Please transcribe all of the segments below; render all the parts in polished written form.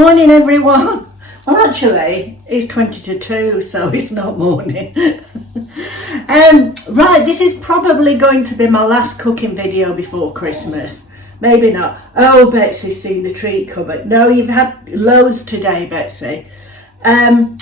Morning everyone. Well actually it's 20 to 2 so it's not morning. Right, this is probably going to be my last cooking video before Christmas. Maybe not. Oh, Betsy's seen the treat cupboard. No, you've had loads today, Betsy. One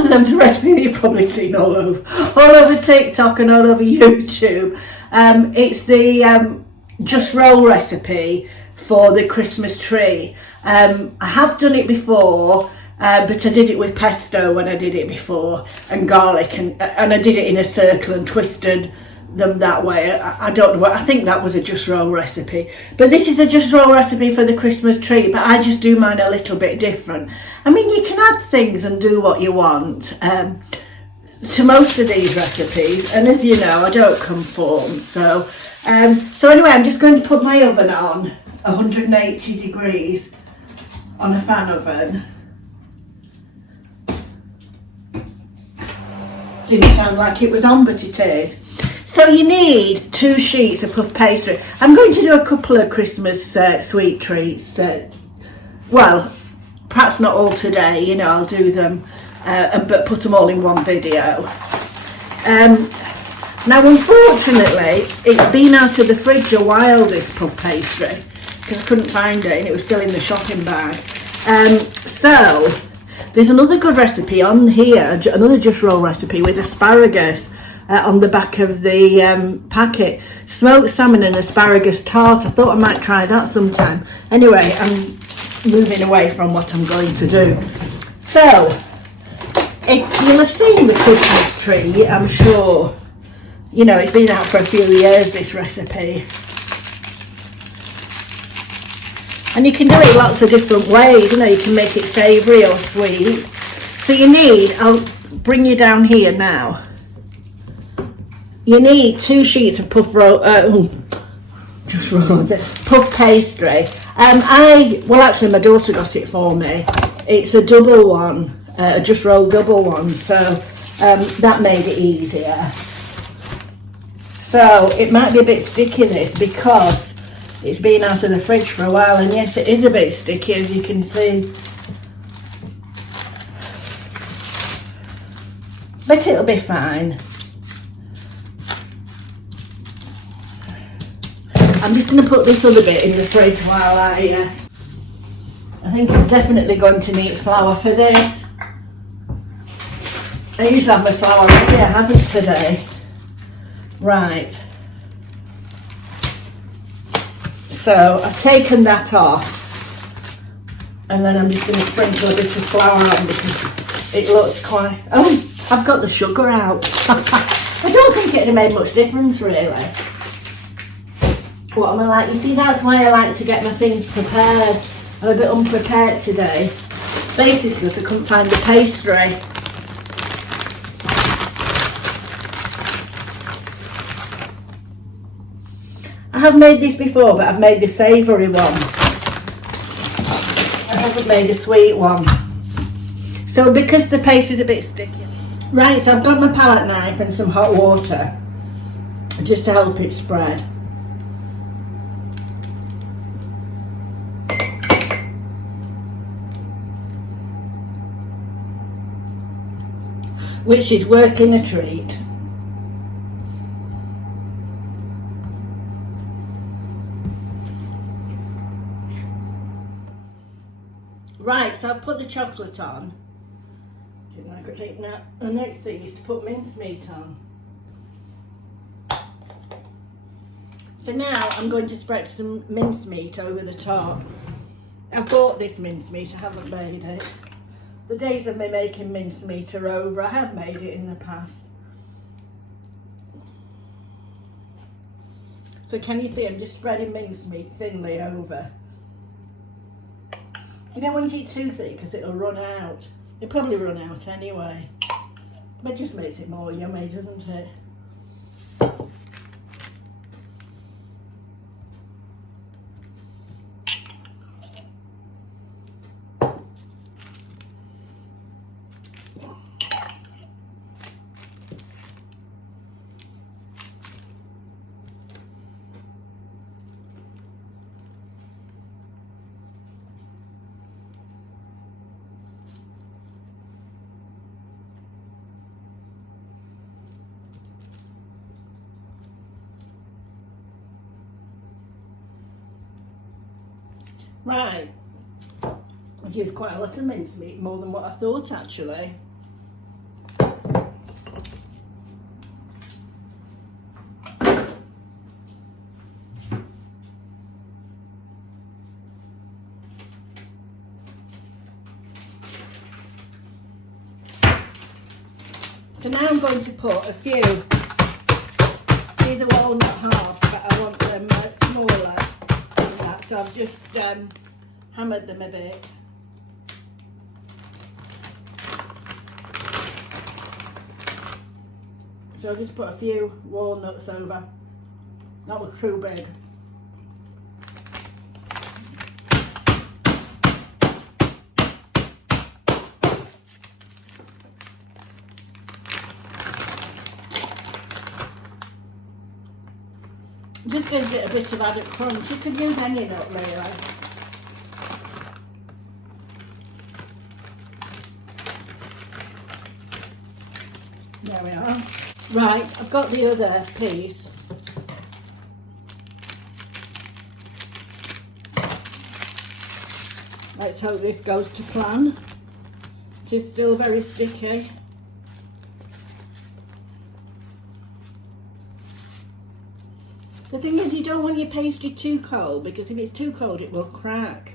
of them's a recipe that you've probably seen all over TikTok and all over YouTube. It's the just roll recipe for the Christmas tree. I have done it before, but I did it with pesto when I did it before, and garlic, and I did it in a circle and twisted them that way. I don't know, I think that was a just roll recipe, but this is a just roll recipe for the Christmas tree, but I just do mine a little bit different. I mean, you can add things and do what you want to most of these recipes, and as you know, I don't conform. So anyway, I'm just going to put my oven on 180 degrees on a fan oven. Didn't sound like it was on, but it is. So you need 2 sheets of puff pastry. I'm going to do a couple of Christmas sweet treats. Well, perhaps not all today, you know, I'll do them, but put them all in one video. Now, unfortunately, it's been out of the fridge a while, this puff pastry, because I couldn't find it and it was still in the shopping bag. So, there's another good recipe on here, another just roll recipe with asparagus on the back of the packet. Smoked salmon and asparagus tart. I thought I might try that sometime. Anyway, I'm moving away from what I'm going to do. So, you'll have seen the Christmas tree, I'm sure. You know, it's been out for a few years, this recipe. And you can do it lots of different ways. You know, you can make it savoury or sweet. So you need, I'll bring you down here now. You need 2 sheets of puff pastry. Well, actually, my daughter got it for me. It's a double one, a just roll double one. So that made it easier. So it might be a bit sticky, this, because it's been out of the fridge for a while, and yes, it is a bit sticky, as you can see. But it'll be fine. I'm just going to put this other bit in the fridge while I think I'm definitely going to need flour for this. I usually have my flour ready, I haven't today. Right. So I've taken that off, and then I'm just going to sprinkle a bit of flour on because it looks quite... Oh, I've got the sugar out. I don't think it'd have made much difference, really. What am I like? You see, that's why I like to get my things prepared. I'm a bit unprepared today. Basically because I couldn't find the pastry. I have made this before, but I've made the savoury one. I haven't made a sweet one. So because the pastry's a bit sticky. Right, so I've got my palette knife and some hot water just to help it spread. Which is working a treat. Right, so I've put the chocolate on. Now, the next thing is to put mincemeat on. So now I'm going to spread some mincemeat over the top. I've bought this mincemeat, I haven't made it. The days of me making mincemeat are over. I have made it in the past. So can you see I'm just spreading mincemeat thinly over. You don't want it too thick because it'll run out. It'll probably run out anyway. But it just makes it more yummy, doesn't it? Right, I've used quite a lot of mincemeat, more than what I thought actually. So now I'm going to put a few, these are walnut halves, but I want them smaller than that, so I've just hammered them a bit. So I'll just put a few walnuts over. That was too big. Just gives it a bit of added crunch. You could use any nut really. There we are. Right, I've got the other piece. Let's hope this goes to plan. It is still very sticky. The thing is, you don't want your pastry too cold, because if it's too cold it will crack.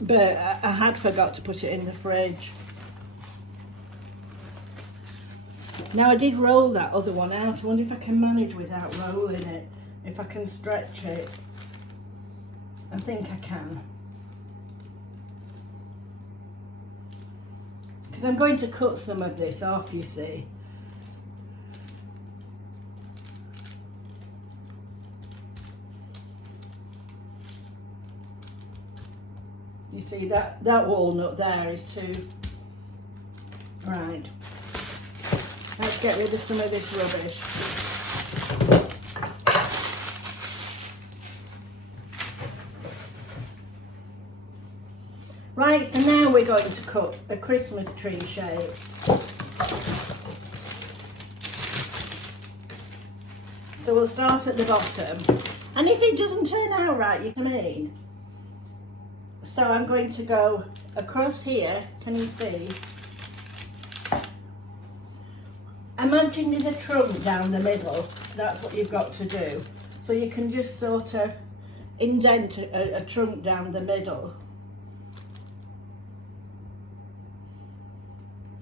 But I had forgot to put it in the fridge. Now I did roll that other one out. I wonder if I can manage without rolling it. If I can stretch it. I think I can. Because I'm going to cut some of this off, you see. You see that walnut there is too. Right. Let's get rid of some of this rubbish. Right, so now we're going to cut a Christmas tree shape. So we'll start at the bottom. And if it doesn't turn out right, you can mean. So I'm going to go across here, can you see? Imagine there's a trunk down the middle, that's what you've got to do. So you can just sort of indent a trunk down the middle.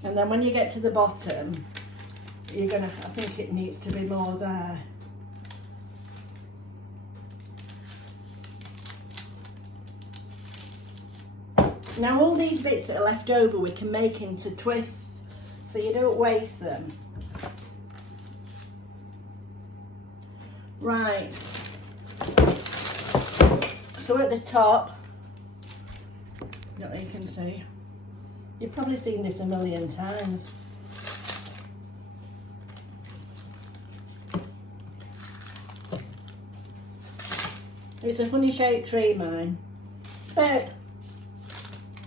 And then when you get to the bottom, you're gonna, I think it needs to be more there. Now all these bits that are left over we can make into twists, so you don't waste them. Right, so at the top, you can see, you've probably seen this a million times. It's a funny shaped tree, mine, but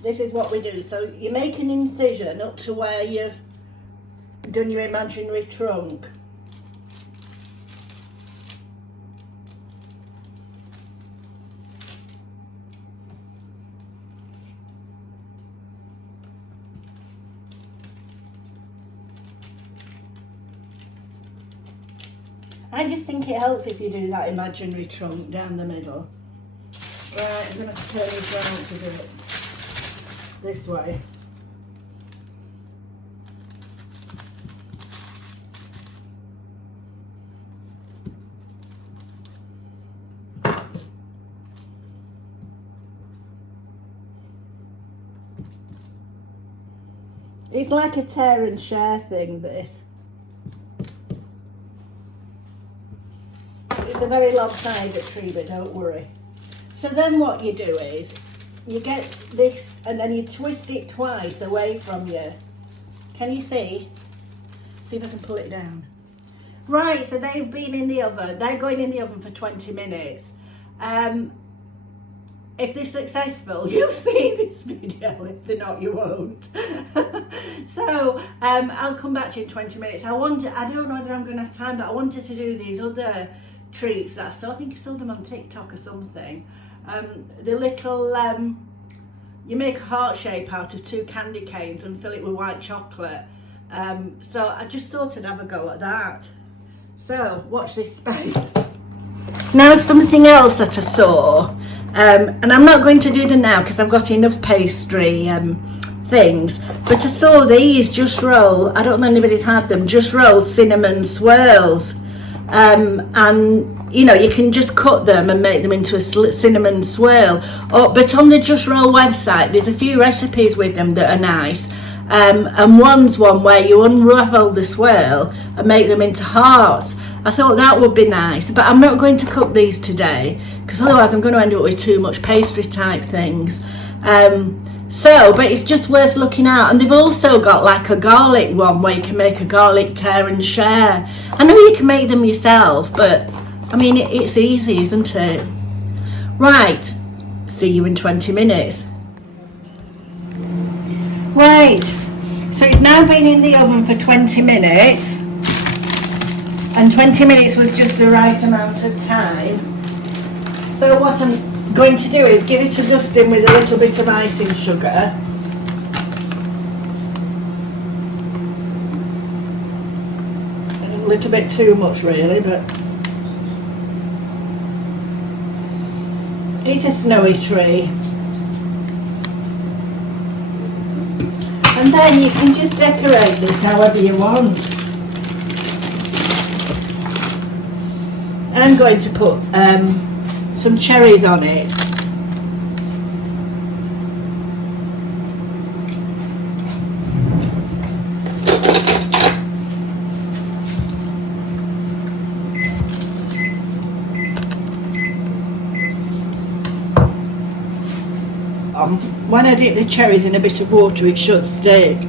this is what we do. So you make an incision up to where you've done your imaginary trunk. I just think it helps if you do that imaginary trunk down the middle. Right, I'm going to turn this round to do it this way. It's like a tear and share thing, this. It's a very lopsided tree, but don't worry. So then what you do is, you get this and then you twist it twice away from you. Can you see? See if I can pull it down. Right, so they've been in the oven. They're going in the oven for 20 minutes. If they're successful, you'll see this video. If they're not, you won't. So I'll come back to you in 20 minutes. I don't know whether I'm going to have time, but I wanted to do these other treats that I saw. I think I saw them on TikTok or something. The little, you make a heart shape out of 2 candy canes and fill it with white chocolate. So I just thought I'd have a go at that. So watch this space. Now something else that I saw, and I'm not going to do them now because I've got enough pastry things, but I saw these Just Roll, I don't know if anybody's had them, Just Roll cinnamon swirls, and you know, you can just cut them and make them into a cinnamon swirl. But on the Just Roll website there's a few recipes with them that are nice, and one's one where you unravel the swirl and make them into hearts. I thought that would be nice, but I'm not going to cook these today because otherwise I'm going to end up with too much pastry type things. But it's just worth looking at. And they've also got like a garlic one where you can make a garlic tear and share. I know you can make them yourself, but I mean it's easy, isn't it? Right, see you in 20 minutes. Right, so it's now been in the oven for 20 minutes, and 20 minutes was just the right amount of time. So what I'm going to do is give it a dusting with a little bit of icing sugar. A little bit too much really, but it's a snowy tree. And then you can just decorate this however you want. I'm going to put some cherries on it. When I dip the cherries in a bit of water, it should stick.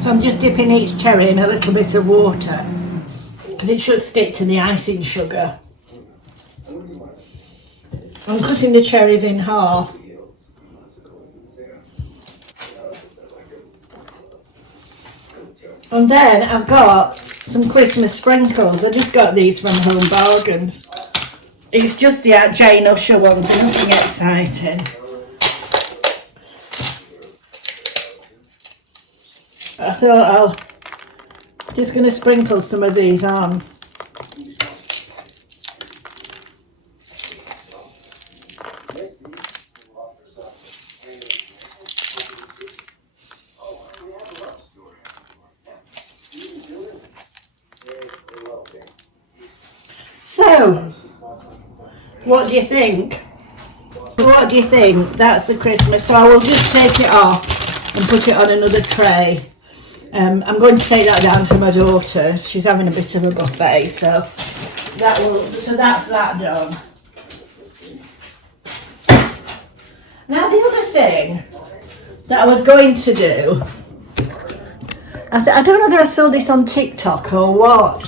So I'm just dipping each cherry in a little bit of water because it should stick to the icing sugar. I'm cutting the cherries in half. And then I've got some Christmas sprinkles. I just got these from Home Bargains. It's just the Jane Usher ones, nothing exciting. I thought I'm just going to sprinkle some of these on. So, what do you think? What do you think? That's the Christmas. So I will just take it off and put it on another tray. I'm going to take that down to my daughter. She's having a bit of a buffet, so that's that done. Now the other thing that I was going to do, I don't know whether I saw this on TikTok or what.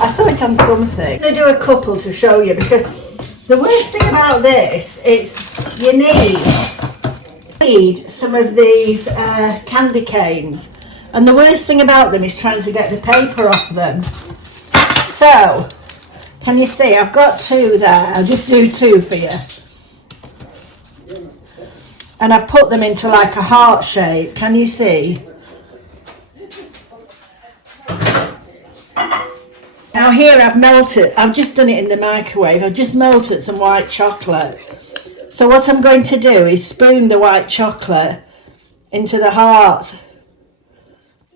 I saw it on something. I'm going to do a couple to show you, because the worst thing about this is you need some of these candy canes, and the worst thing about them is trying to get the paper off them. So can you see I've got 2 there? I'll just do 2 for you, and I've put them into like a heart shape. Can you see? Now here I've just done it in the microwave. I've just melted some white chocolate. So what I'm going to do is spoon the white chocolate into the heart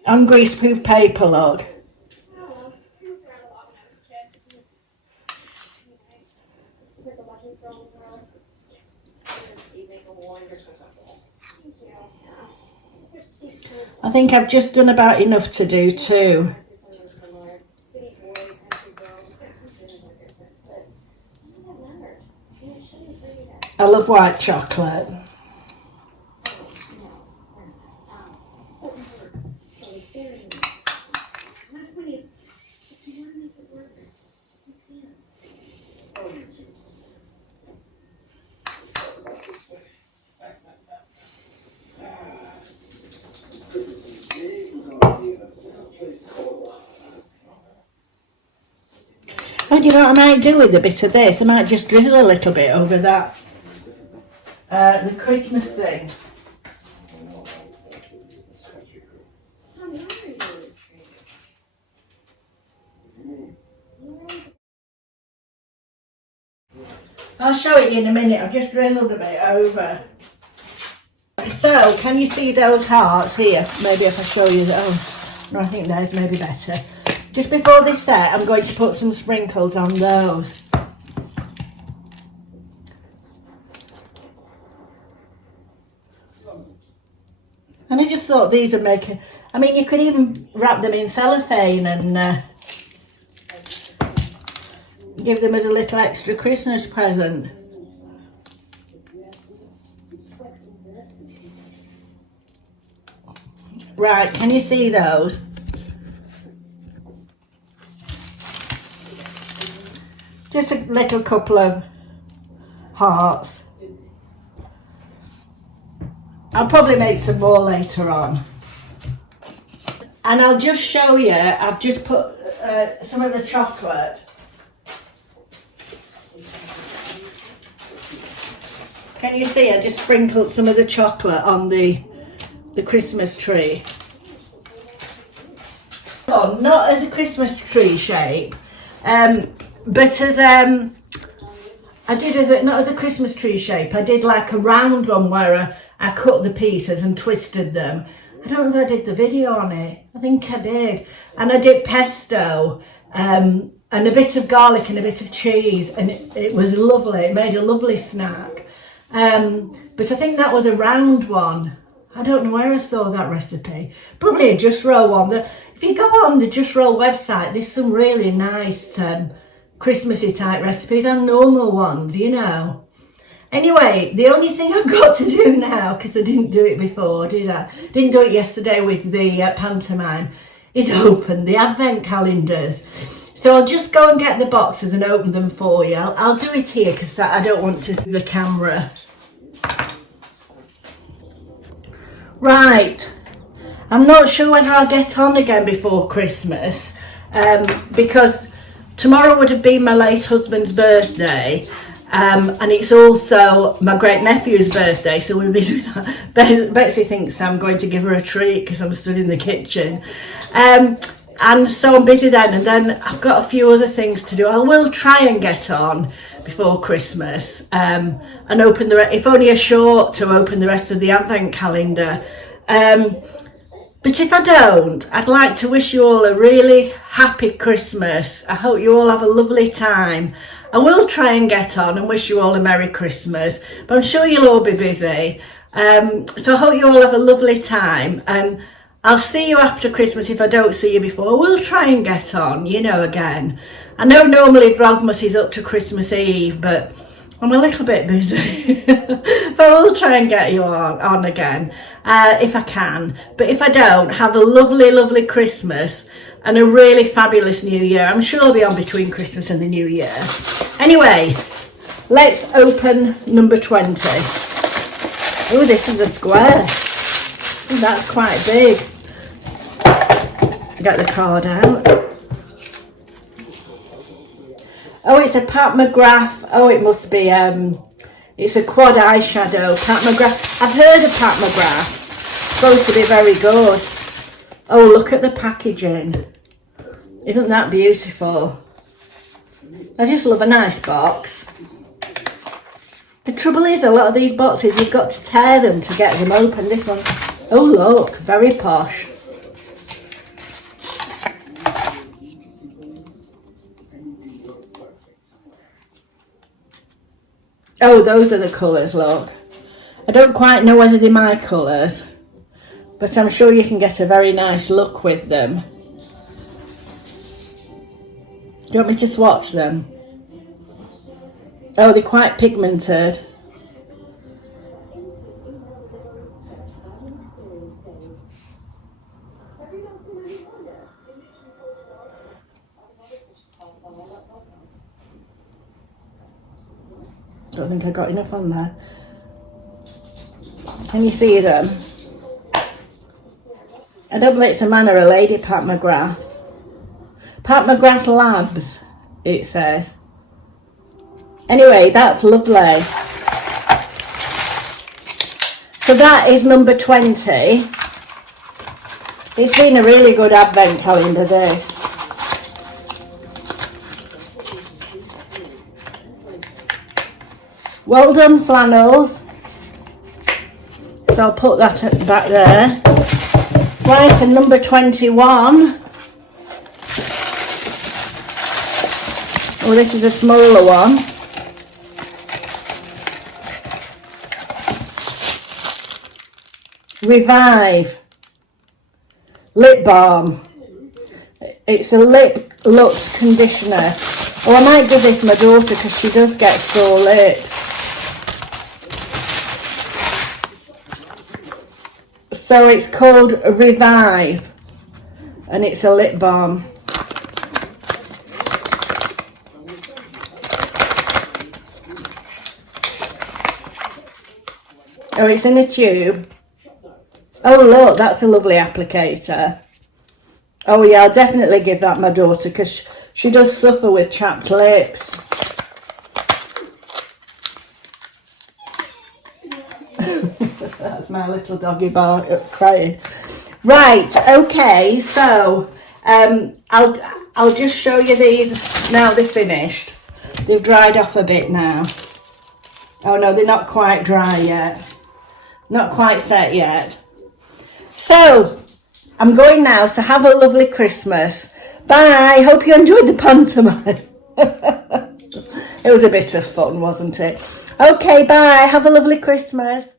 on greaseproof paper, look. I think I've just done about enough to do 2. I love white chocolate. you know what I might do with a bit of this? I might just drizzle a little bit over that, the Christmas thing. I'll show it you in a minute. I've just drizzled a bit over. So, can you see those hearts here? Maybe if I show you that. Oh, no, I think those may be better. Just before they set, I'm going to put some sprinkles on those. And I just thought these would make a... I mean, you could even wrap them in cellophane and give them as a little extra Christmas present. Right, can you see those? Just a little couple of hearts. I'll probably make some more later on. And I'll just show you, I've just put some of the chocolate. Can you see I just sprinkled some of the chocolate on the Christmas tree? Oh, not as a Christmas tree shape, but as I did not as a Christmas tree shape. I did like a round one where I cut the pieces and twisted them. I don't know if I did the video on it. I think I did. And I did pesto and a bit of garlic and a bit of cheese, and it was lovely. It made a lovely snack. But I think that was a round one. I don't know where I saw that recipe. Probably a Just Roll one. If you go on the Just Roll website, there's some really nice Christmassy type recipes and normal ones, you know. Anyway, the only thing I've got to do now, because I didn't do it before, did I? Didn't do it yesterday with the pantomime, is open the advent calendars. So I'll just go and get the boxes and open them for you. I'll do it here because I don't want to see the camera. Right, I'm not sure whether I'll get on again before Christmas because tomorrow would have been my late husband's birthday, and it's also my great nephew's birthday, so we're busy with that. Betsy thinks I'm going to give her a treat because I'm stood in the kitchen, and so I'm busy then, and then I've got a few other things to do. I will try and get on before Christmas and open if only a short, to open the rest of the advent calendar. But if I don't, I'd like to wish you all a really happy Christmas. I hope you all have a lovely time. I will try and get on and wish you all a Merry Christmas, but I'm sure you'll all be busy. So I hope you all have a lovely time, and I'll see you after Christmas if I don't see you before. We'll try and get on, you know, again. I know normally Vlogmas is up to Christmas Eve, but I'm a little bit busy. But we'll try and get you on again if I can. But if I don't, have a lovely, lovely Christmas and a really fabulous New Year. I'm sure I'll be on between Christmas and the New Year. Anyway, let's open number 20. Oh, this is a square. Oh, that's quite big. Get the card out. Oh, it's a Pat McGrath. Oh, it must be, it's a quad eyeshadow. Pat McGrath. I've heard of Pat McGrath. It's supposed to be very good. Oh, look at the packaging. Isn't that beautiful? I just love a nice box. The trouble is, a lot of these boxes, you've got to tear them to get them open. This one, oh look, very posh. Oh, those are the colours, look. I don't quite know whether they're my colours, but I'm sure you can get a very nice look with them. Do you want me to swatch them? Oh, they're quite pigmented. Don't think I got enough on there. Can you see them? I don't believe it's a man or a lady, Pat McGrath. Pat McGrath Labs it says. Anyway, that's lovely. So that is number 20. It's been a really good advent calendar, this. Well done, flannels. So I'll put that back there. Right, and number 21. Oh, this is a smaller one. Revive lip balm. It's a lip luxe conditioner. Oh, I might give this my daughter because she does get sore lips. So it's called Revive, and it's a lip balm. Oh, it's in a tube. Oh look, that's a lovely applicator. Oh yeah, I'll definitely give that my daughter because she does suffer with chapped lips. That's my little doggy crying. Right, okay, so I'll just show you these now they're finished. They've dried off a bit now. Oh no, they're not quite dry yet. Not quite set yet. So, I'm going now, so have a lovely Christmas. Bye, hope you enjoyed the pantomime. It was a bit of fun, wasn't it? Okay, bye, have a lovely Christmas.